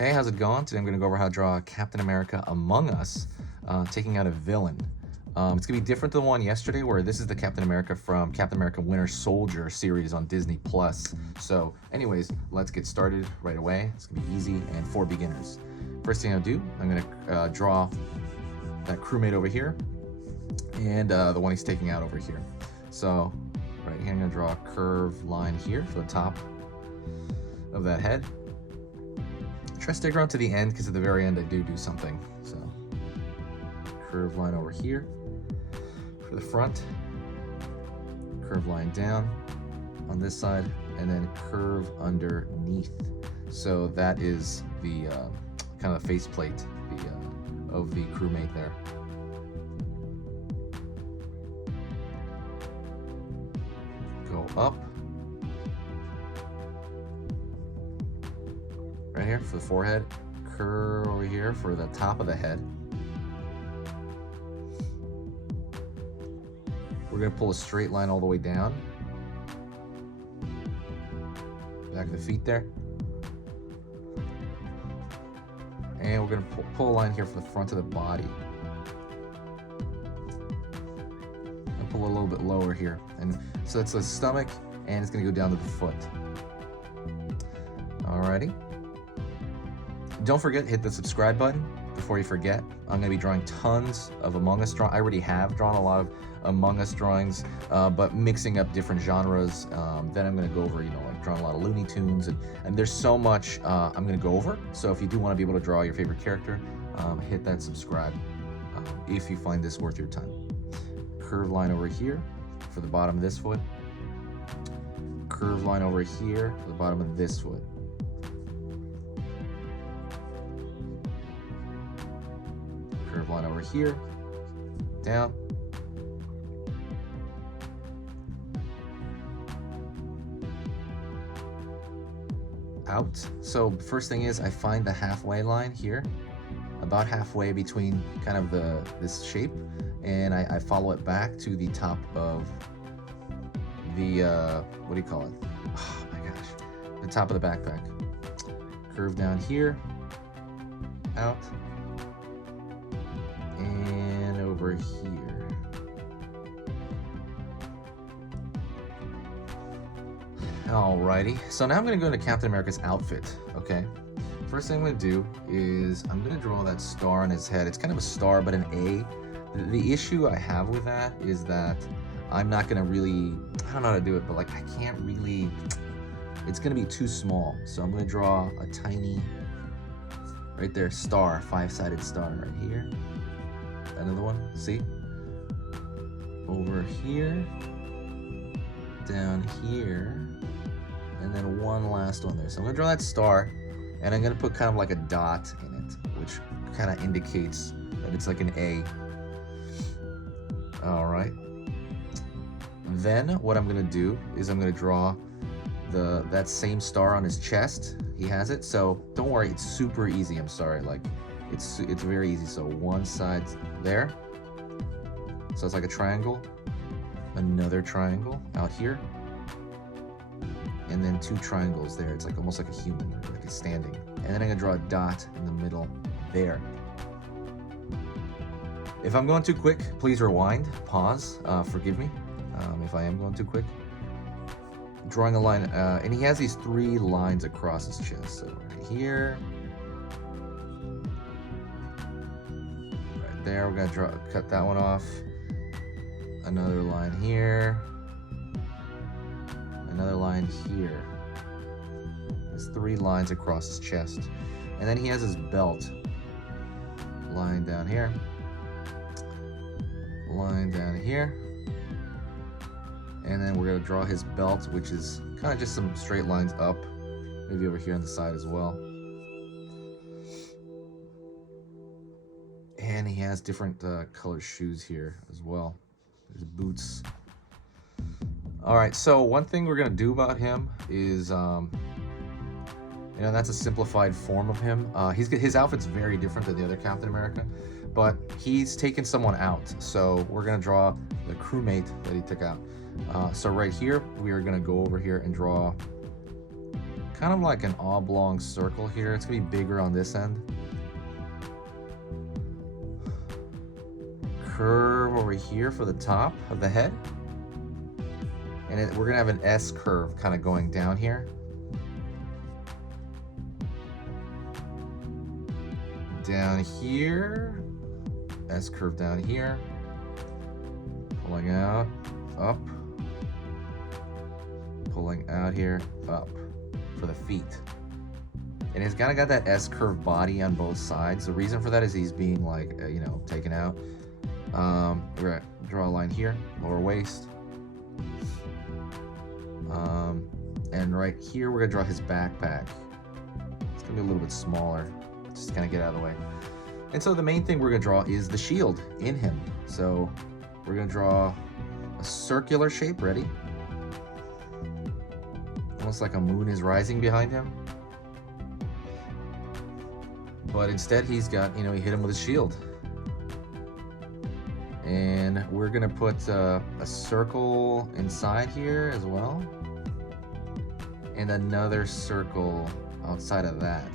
Hey, how's it going? Today I'm going to go over how to draw Captain America Among Us, taking out a villain. It's going to be different than the one yesterday, where this is the Captain America from Captain America Winter Soldier series on Disney+. So anyways, let's get started right away. It's going to be easy and for beginners. First thing I'll do, I'm going to draw that crewmate over here and the one he's taking out over here. So right here, I'm going to draw a curved line here for the top of that head. Try to stick around to the end, because at the very end I do something. So curved line over here for the front, curved line down on this side, and then curve underneath. So that is the kind of the faceplate of the crewmate there. Go up right here for the forehead, curve over here for the top of the head. We're going to pull a straight line all the way down, back of the feet there, and we're going to pull a line here for the front of the body, and pull a little bit lower here, and so that's the stomach, and it's going to go down to the foot. Alrighty. Don't forget, hit the subscribe button before you forget. I'm going to be drawing tons of Among Us drawings. I already have drawn a lot of Among Us drawings, but mixing up different genres. Then I'm going to go over, like drawing a lot of Looney Tunes, and there's so much I'm going to go over. So if you do want to be able to draw your favorite character, hit that subscribe if you find this worth your time. Curved line over here for the bottom of this foot. Curved line over here for the bottom of this foot. Curved line over here, down, out. So first thing is, I find the halfway line here, about halfway between kind of this shape, and I follow it back to the top of the what do you call it? Oh my gosh, the top of the backpack. Curve down here, out, and over here. Alrighty, so now I'm going to go into Captain America's outfit, okay? First thing I'm going to do is I'm going to draw that star on his head. It's kind of a star, but an A. The issue I have with that is that I'm not going to really, I don't know how to do it, but like I can't really, it's going to be too small. So I'm going to draw a tiny, right there, star, 5-sided star right here. Another one, see? Over here, down here, and then one last one there. So I'm gonna draw that star, and I'm gonna put kind of like a dot in it, which kind of indicates that it's like an A. All right. Then what I'm gonna do is I'm gonna draw that same star on his chest. He has it, so don't worry, it's super easy. I'm sorry, like it's very easy. So one side there, so it's like a triangle, another triangle out here, and then two triangles there. It's like almost like a human, like it's standing. And then I'm gonna draw a dot in the middle there. If I'm going too quick, please rewind, pause, forgive me if I am going too quick. Drawing a line, and he has these 3 lines across his chest. So right here, right there, we're gonna cut that one off. Another line here, another line here. There's 3 lines across his chest, and then he has his belt. Line down here, line down here. And then we're going to draw his belt, which is kind of just some straight lines up, maybe over here on the side as well. And he has different colored shoes here as well. There's boots. All right, so one thing we're going to do about him is, that's a simplified form of him. His outfit's very different than the other Captain America, but he's taken someone out. So we're going to draw the crewmate that he took out. So right here, we are going to go over here and draw kind of like an oblong circle here. It's gonna be bigger on this end. Curve over here for the top of the head. And we're gonna have an S curve kind of going down here. Down here. S curve down here. Pulling out, up. Pulling out here, up for the feet. And it's kind of got that S curve body on both sides. The reason for that is he's being like, you know, taken out. We're gonna draw a line here, lower waist. And right here, we're gonna draw his backpack. It's gonna be a little bit smaller, just to kind of get out of the way. And so the main thing we're gonna draw is the shield in him. So we're gonna draw a circular shape, ready? Almost like a moon is rising behind him. But instead he's got, you know, he hit him with his shield. And we're gonna put a circle inside here as well. And another circle outside of that.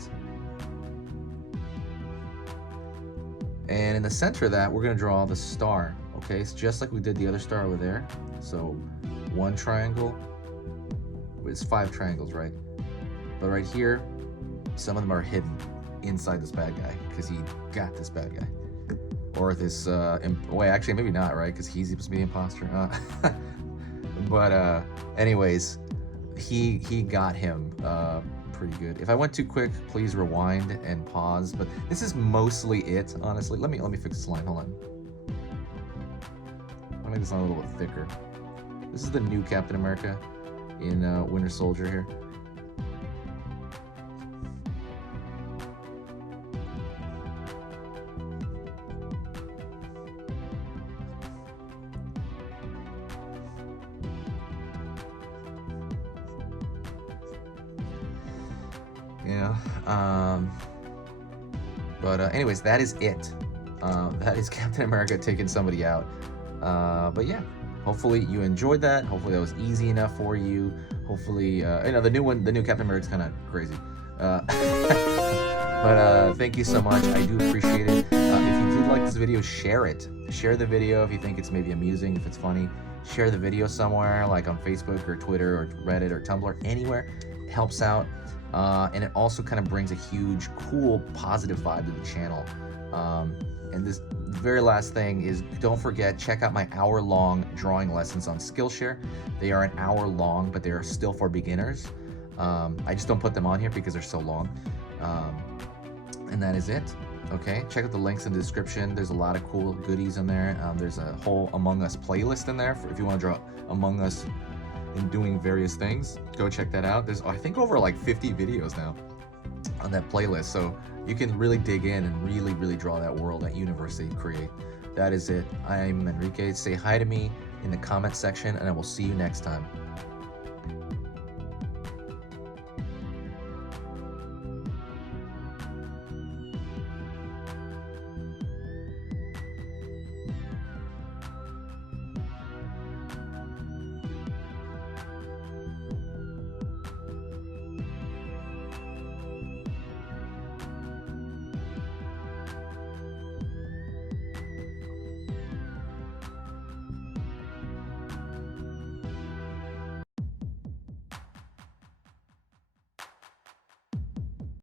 And in the center of that, we're gonna draw the star. Okay, it's just like we did the other star over there. So one triangle. It's 5 triangles, right? But right here, some of them are hidden inside this bad guy because he got this bad guy. Or this, wait, actually maybe not, right? Because he's supposed to be the imposter. But anyways, he got him pretty good. If I went too quick, please rewind and pause. But this is mostly it, honestly. Let me fix this line. Hold on. I'll make this line a little bit thicker. This is the new Captain America in Winter Soldier here. Yeah. Anyways, that is it. That is Captain America taking somebody out. But yeah. Hopefully you enjoyed that. Hopefully that was easy enough for you. Hopefully, you know, the new Captain America's kind of crazy. But thank you so much. I do appreciate it. If you did like this video, share it. Share the video if you think it's maybe amusing, if it's funny. Share the video somewhere, like on Facebook or Twitter or Reddit or Tumblr, anywhere. It helps out. And it also kind of brings a huge, cool, positive vibe to the channel. And this very last thing is, don't forget, check out my hour-long drawing lessons on Skillshare. They are an hour long, but they are still for beginners. I just don't put them on here because they're so long. And that is it. Okay, check out the links in the description. There's a lot of cool goodies in there. There's a whole Among Us playlist in there for if you want to draw Among Us and doing various things. Go check that out. There's, I think, over like 50 videos now on that playlist, so you can really dig in and really draw that world, that universe that you create. That is it. I'm Enrique. Say hi to me in the comment section, and I will see you next time.